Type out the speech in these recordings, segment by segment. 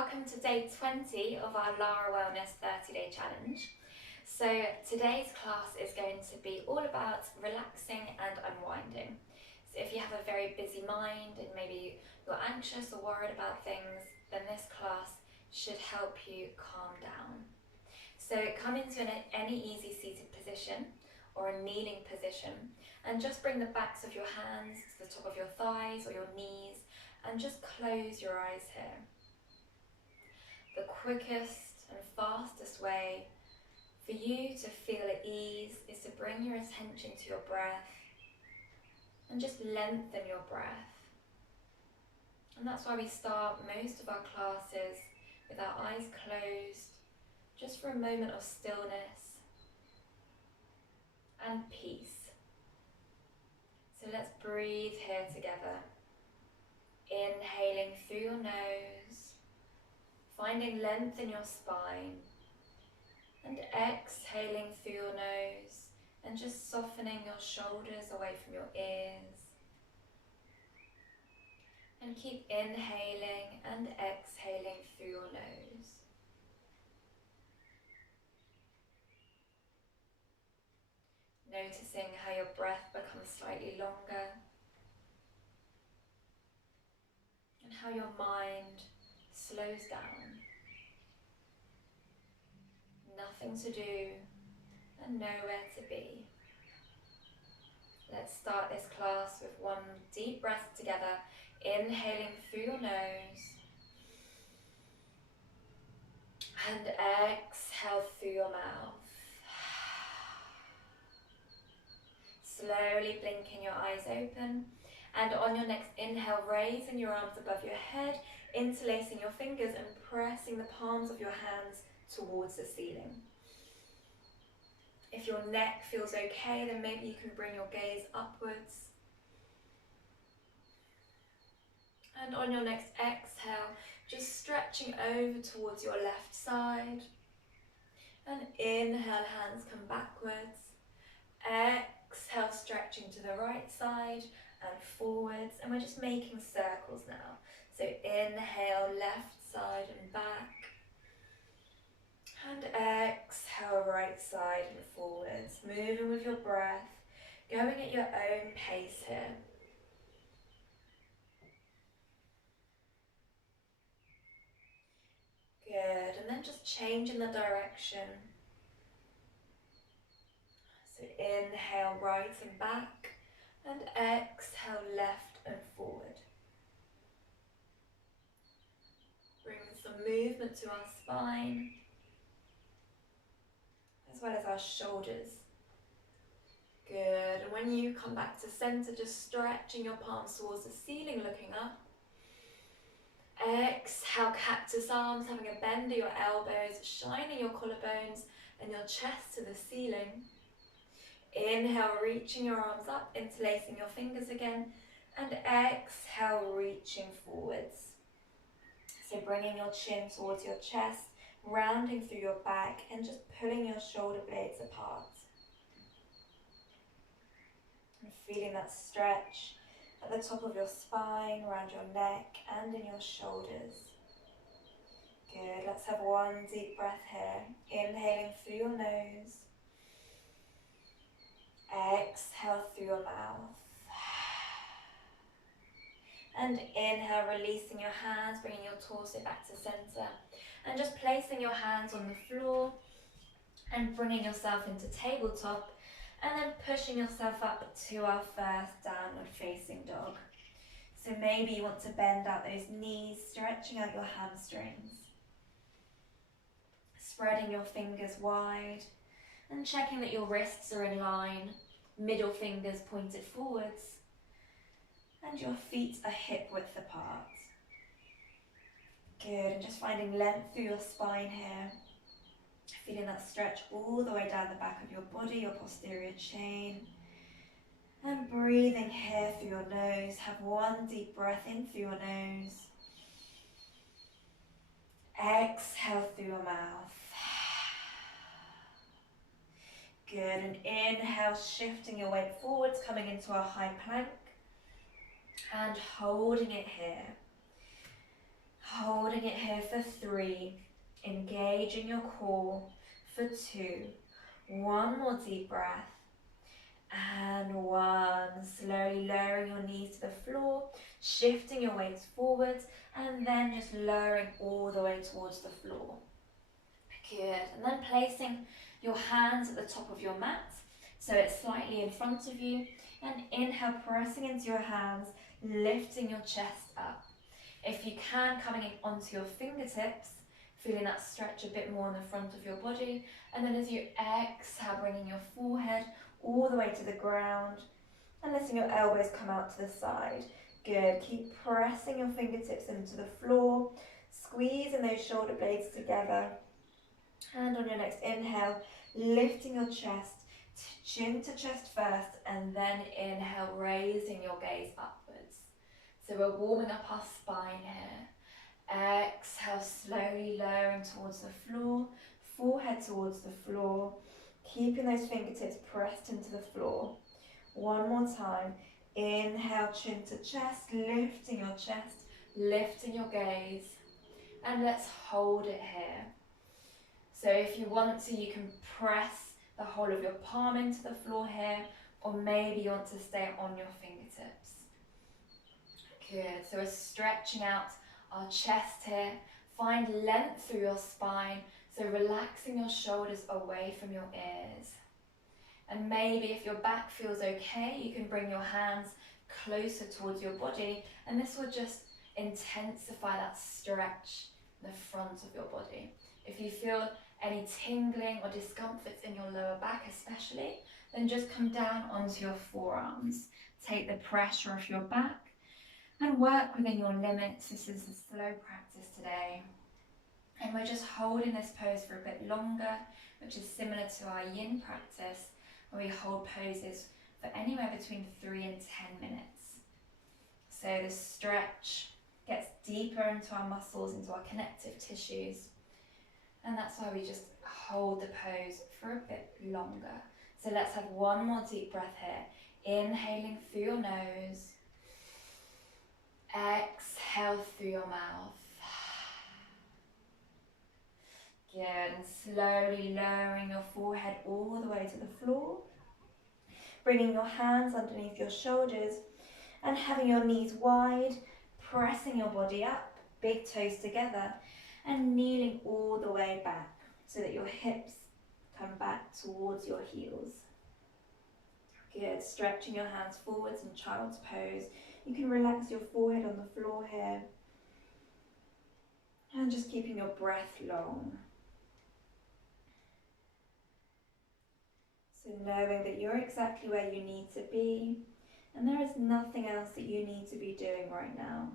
welcome to day 20 of our Lara Wellness 30-day challenge. So today's class is going to be all about relaxing and unwinding. So if you have a very busy mind and maybe you're anxious or worried about things, then this class should help you calm down. So come into any easy seated position or a kneeling position and just bring the backs of your hands to the top of your thighs or your knees and just close your eyes here. The quickest and fastest way for you to feel at ease is to bring your attention to your breath and just lengthen your breath. And that's why we start most of our classes with our eyes closed, just for a moment of stillness and peace. So let's breathe here together. Inhaling through your nose, finding length in your spine, and exhaling through your nose and just softening your shoulders away from your ears. And keep inhaling and exhaling through your nose. Noticing how your breath becomes slightly longer and how your mind slows down. Nothing to do and nowhere to be. Let's start this class with one deep breath together, inhaling through your nose and exhale through your mouth. Slowly blinking your eyes open, and on your next inhale, raising your arms above your head, interlacing your fingers and pressing the palms of your hands towards the ceiling. If your neck feels okay, then maybe you can bring your gaze upwards. And on your next exhale, just stretching over towards your left side. And inhale, hands come backwards. Exhale, stretching to the right side and forwards. And we're just making circles now. So inhale, left side and back. And exhale, right side and forwards. Moving with your breath, going at your own pace here. Good, and then just changing the direction. So inhale, right and back, and exhale, left and forward. Bringing some movement to our spine, as well as our shoulders. Good, and when you come back to center, just stretching your palms towards the ceiling, looking up. Exhale, cactus arms, having a bend of your elbows, shining your collarbones and your chest to the ceiling. Inhale, reaching your arms up, interlacing your fingers again, and exhale, reaching forwards. So bringing your chin towards your chest, rounding through your back, and just pulling your shoulder blades apart. And feeling that stretch at the top of your spine, around your neck, and in your shoulders. Good, let's have one deep breath here. Inhaling through your nose. Exhale through your mouth. And inhale, releasing your hands, bringing your torso back to center. And just placing your hands on the floor and bringing yourself into tabletop. And then pushing yourself up to our first downward facing dog. So maybe you want to bend out those knees, stretching out your hamstrings. Spreading your fingers wide and checking that your wrists are in line, middle fingers pointed forwards, and your feet are hip width apart. Good, and just finding length through your spine here. Feeling that stretch all the way down the back of your body, your posterior chain. And breathing here through your nose. Have one deep breath in through your nose. Exhale through your mouth. Good, and inhale, shifting your weight forwards, coming into a high plank. And holding it here. Holding it here for 3. Engaging your core for 2. One more deep breath. And 1. Slowly lowering your knees to the floor, shifting your weights forwards, and then just lowering all the way towards the floor. Good. And then placing your hands at the top of your mat, so it's slightly in front of you. And inhale, pressing into your hands, lifting your chest up. If you can, coming in onto your fingertips, feeling that stretch a bit more in the front of your body. And then as you exhale, bringing your forehead all the way to the ground and letting your elbows come out to the side. Good. Keep pressing your fingertips into the floor, squeezing those shoulder blades together. And on your next inhale, lifting your chest, chin to chest first, and then inhale, raising your gaze upwards. So we're warming up our spine here. Exhale, slowly lowering towards the floor, forehead towards the floor, keeping those fingertips pressed into the floor. One more time. Inhale, chin to chest, lifting your chest, lifting your gaze. And let's hold it here. So if you want to, you can press the whole of your palm into the floor here, or maybe you want to stay on your fingertips. Good. So we're stretching out our chest here. Find length through your spine. So relaxing your shoulders away from your ears. And maybe if your back feels okay, you can bring your hands closer towards your body, and this will just intensify that stretch in the front of your body. If you feel any tingling or discomforts in your lower back especially, then just come down onto your forearms. Take the pressure off your back and work within your limits. This is a slow practice today. And we're just holding this pose for a bit longer, which is similar to our yin practice, where we hold poses for anywhere between 3 and 10 minutes. So the stretch gets deeper into our muscles, into our connective tissues. And that's why we just hold the pose for a bit longer. So let's have one more deep breath here. Inhaling through your nose. Exhale through your mouth. Good. And slowly lowering your forehead all the way to the floor. Bringing your hands underneath your shoulders and having your knees wide, pressing your body up, big toes together, and kneeling all the way back so that your hips come back towards your heels. Good. Stretching your hands forwards in child's pose. You can relax your forehead on the floor here. And just keeping your breath long. So knowing that you're exactly where you need to be, and there is nothing else that you need to be doing right now.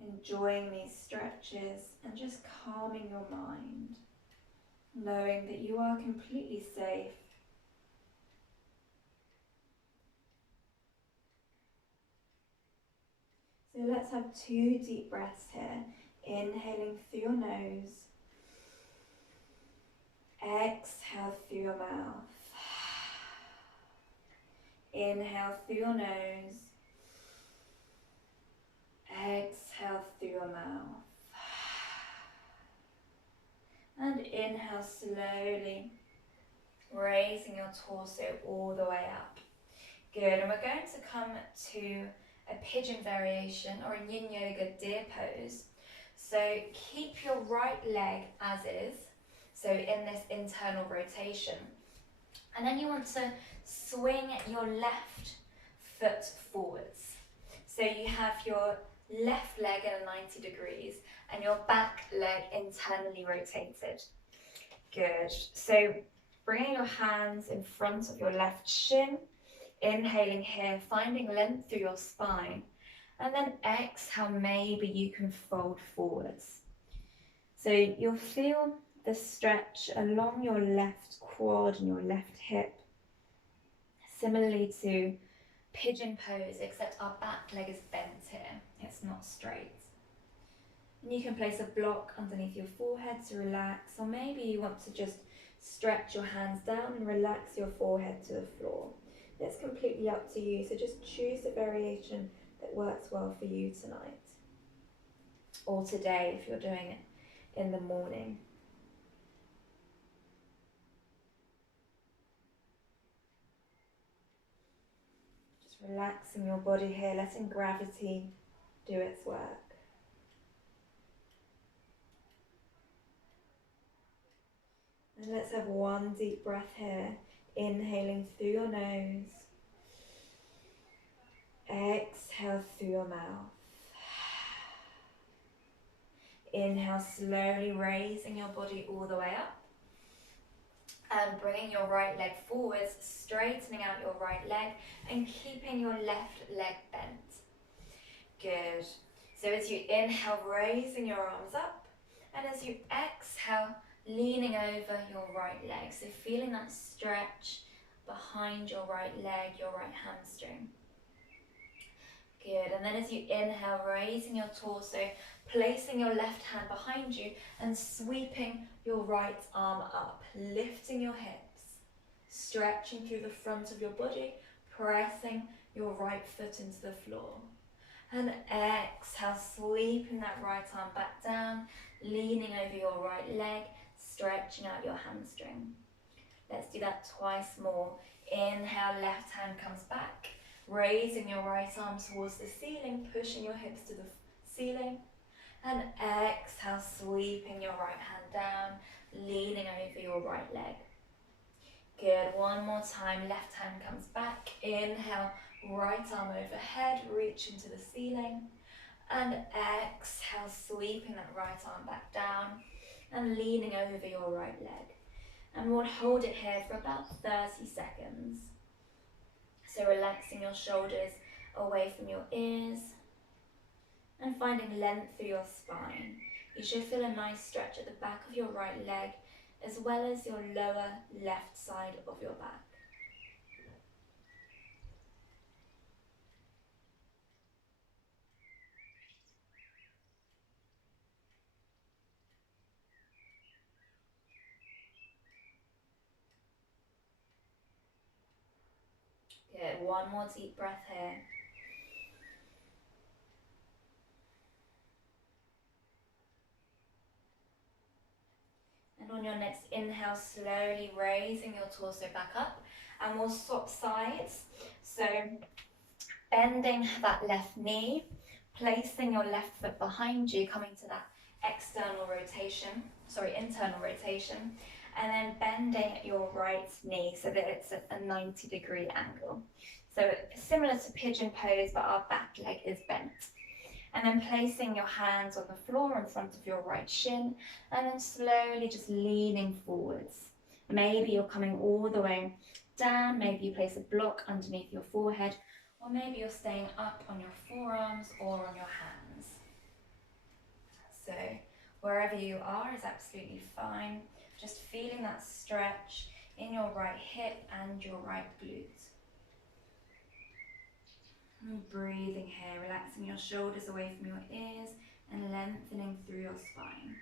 Enjoying these stretches and just calming your mind, knowing that you are completely safe. So let's have 2 deep breaths here. Inhaling through your nose. Exhale through your mouth. Inhale through your nose. Exhale through your mouth. And inhale slowly, raising your torso all the way up. Good, and we're going to come to a pigeon variation or a yin yoga deer pose. So keep your right leg as is, so in this internal rotation. And then you want to swing your left foot forwards. So you have your left leg at 90 degrees and your back leg internally rotated. Good. So bringing your hands in front of your left shin, inhaling here, finding length through your spine, and then exhale, maybe you can fold forwards. So you'll feel the stretch along your left quad and your left hip, similarly to pigeon pose, except our back leg is bent here, it's not straight. And you can place a block underneath your forehead to relax, or maybe you want to just stretch your hands down and relax your forehead to the floor. It's completely up to you, so just choose the variation that works well for you tonight, or today if you're doing it in the morning. Just relaxing your body here, letting gravity do its work. And let's have one deep breath here, inhaling through your nose, exhale through your mouth. Inhale, slowly raising your body all the way up and bringing your right leg forwards, straightening out your right leg and keeping your left leg bent. Good. So as you inhale, raising your arms up, and as you exhale, leaning over your right leg. So feeling that stretch behind your right leg, your right hamstring. Good. And then as you inhale, raising your torso, placing your left hand behind you and sweeping your right arm up, lifting your hips, stretching through the front of your body, pressing your right foot into the floor. And exhale, sweeping that right arm back down, leaning over your right leg, stretching out your hamstring. Let's do that twice more. Inhale, left hand comes back, raising your right arm towards the ceiling, pushing your hips to the ceiling. And exhale, sweeping your right hand down, leaning over your right leg. Good, one more time, left hand comes back. Inhale, right arm overhead, reaching to the ceiling. And exhale, sweeping that right arm back down and leaning over your right leg. And we'll hold it here for about 30 seconds. So relaxing your shoulders away from your ears and finding length through your spine. You should feel a nice stretch at the back of your right leg as well as your lower left side of your back. Good, one more deep breath here. And on your next inhale, slowly raising your torso back up, and we'll swap sides. So bending that left knee, placing your left foot behind you, coming to that internal rotation, and then bending your right knee so that it's at a 90-degree angle. So similar to pigeon pose, but our back leg is bent. And then placing your hands on the floor in front of your right shin, and then slowly just leaning forwards. Maybe you're coming all the way down, maybe you place a block underneath your forehead, or maybe you're staying up on your forearms or on your hands. So wherever you are is absolutely fine. Just feeling that stretch in your right hip and your right glute. And breathing here, relaxing your shoulders away from your ears and lengthening through your spine.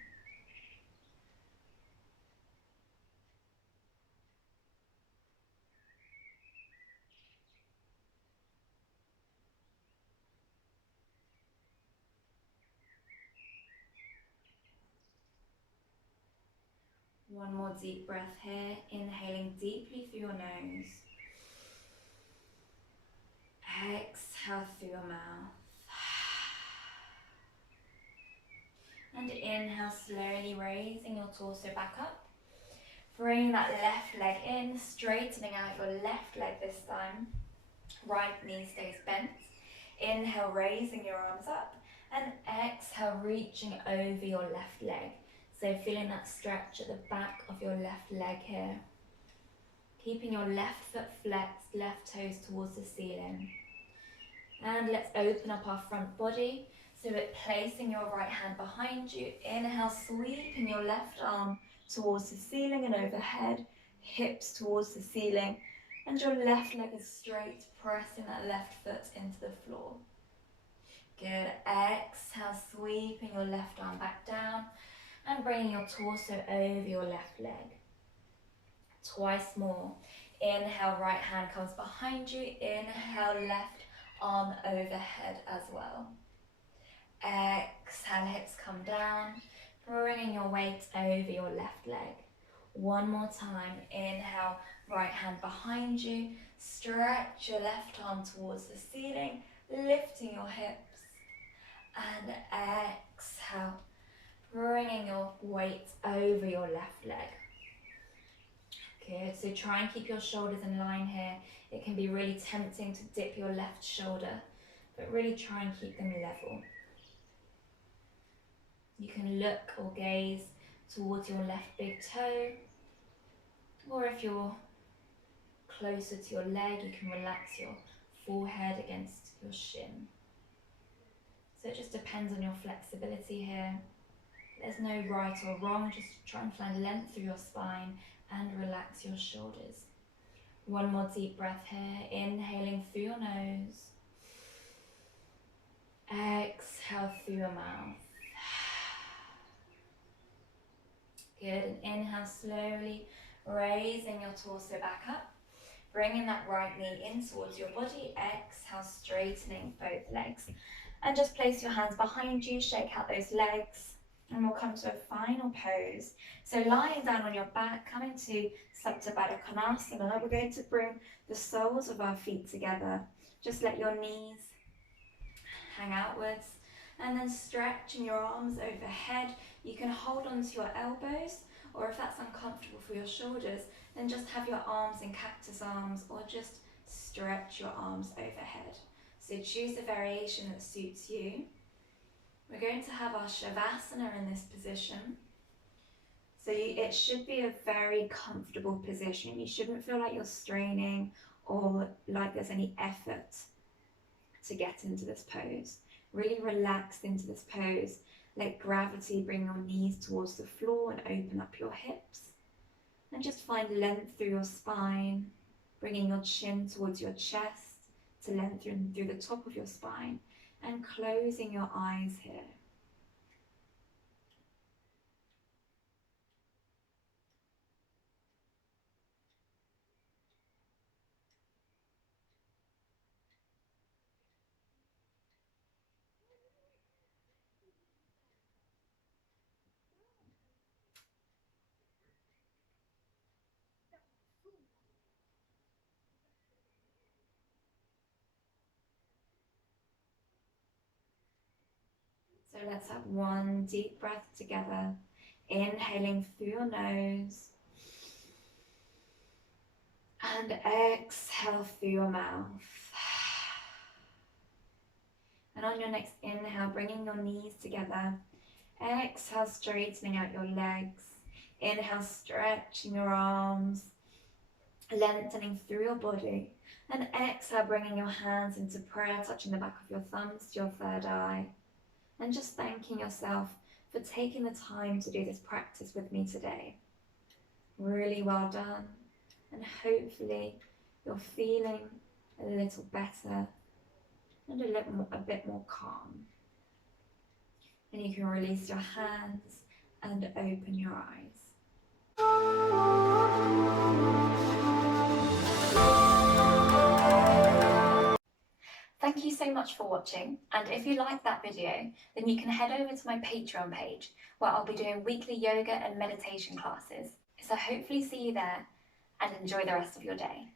One more deep breath here, inhaling deeply through your nose. Exhale through your mouth. And inhale, slowly raising your torso back up. Bring that left leg in, straightening out your left leg this time. Right knee stays bent. Inhale, raising your arms up. And exhale, reaching over your left leg. So feeling that stretch at the back of your left leg here. Keeping your left foot flexed, left toes towards the ceiling. And let's open up our front body. So we're placing your right hand behind you. Inhale, sweeping your left arm towards the ceiling and overhead. Hips towards the ceiling. And your left leg is straight, pressing that left foot into the floor. Good. Exhale, sweeping your left arm back down and bringing your torso over your left leg. Twice more. Inhale, right hand comes behind you. Inhale, left arm overhead as well. Exhale, hips come down, bringing your weight over your left leg. One more time, inhale, right hand behind you, stretch your left arm towards the ceiling, lifting your hips, and exhale, bringing your weight over your left leg. Good, so try and keep your shoulders in line here. It can be really tempting to dip your left shoulder, but really try and keep them level. You can look or gaze towards your left big toe, or if you're closer to your leg, you can relax your forehead against your shin. So it just depends on your flexibility here. There's no right or wrong, just try and find length through your spine and relax your shoulders. One more deep breath here, inhaling through your nose. Exhale through your mouth. Good, and inhale slowly, raising your torso back up. Bringing that right knee in towards your body. Exhale, straightening both legs. And just place your hands behind you, shake out those legs. And we'll come to a final pose. So lying down on your back, coming to Supta Baddha Konasana, we're going to bring the soles of our feet together. Just let your knees hang outwards. And then stretching your arms overhead. You can hold on to your elbows, or if that's uncomfortable for your shoulders, then just have your arms in cactus arms, or just stretch your arms overhead. So choose a variation that suits you. We're going to have our Shavasana in this position. So it should be a very comfortable position. You shouldn't feel like you're straining or like there's any effort to get into this pose. Really relax into this pose. Let gravity bring your knees towards the floor and open up your hips. And just find length through your spine, bringing your chin towards your chest to lengthen through the top of your spine, and closing your eyes here. So let's have one deep breath together, inhaling through your nose, and exhale through your mouth. And on your next inhale, bringing your knees together, exhale, straightening out your legs. Inhale, stretching your arms, lengthening through your body. And exhale, bringing your hands into prayer, touching the back of your thumbs to your third eye. And just thanking yourself for taking the time to do this practice with me today. Really well done. And hopefully you're feeling a little better and a bit more calm. And you can release your hands and open your eyes. Thank you so much for watching, and if you like that video, then you can head over to my Patreon page where I'll be doing weekly yoga and meditation classes. So hopefully see you there, and enjoy the rest of your day.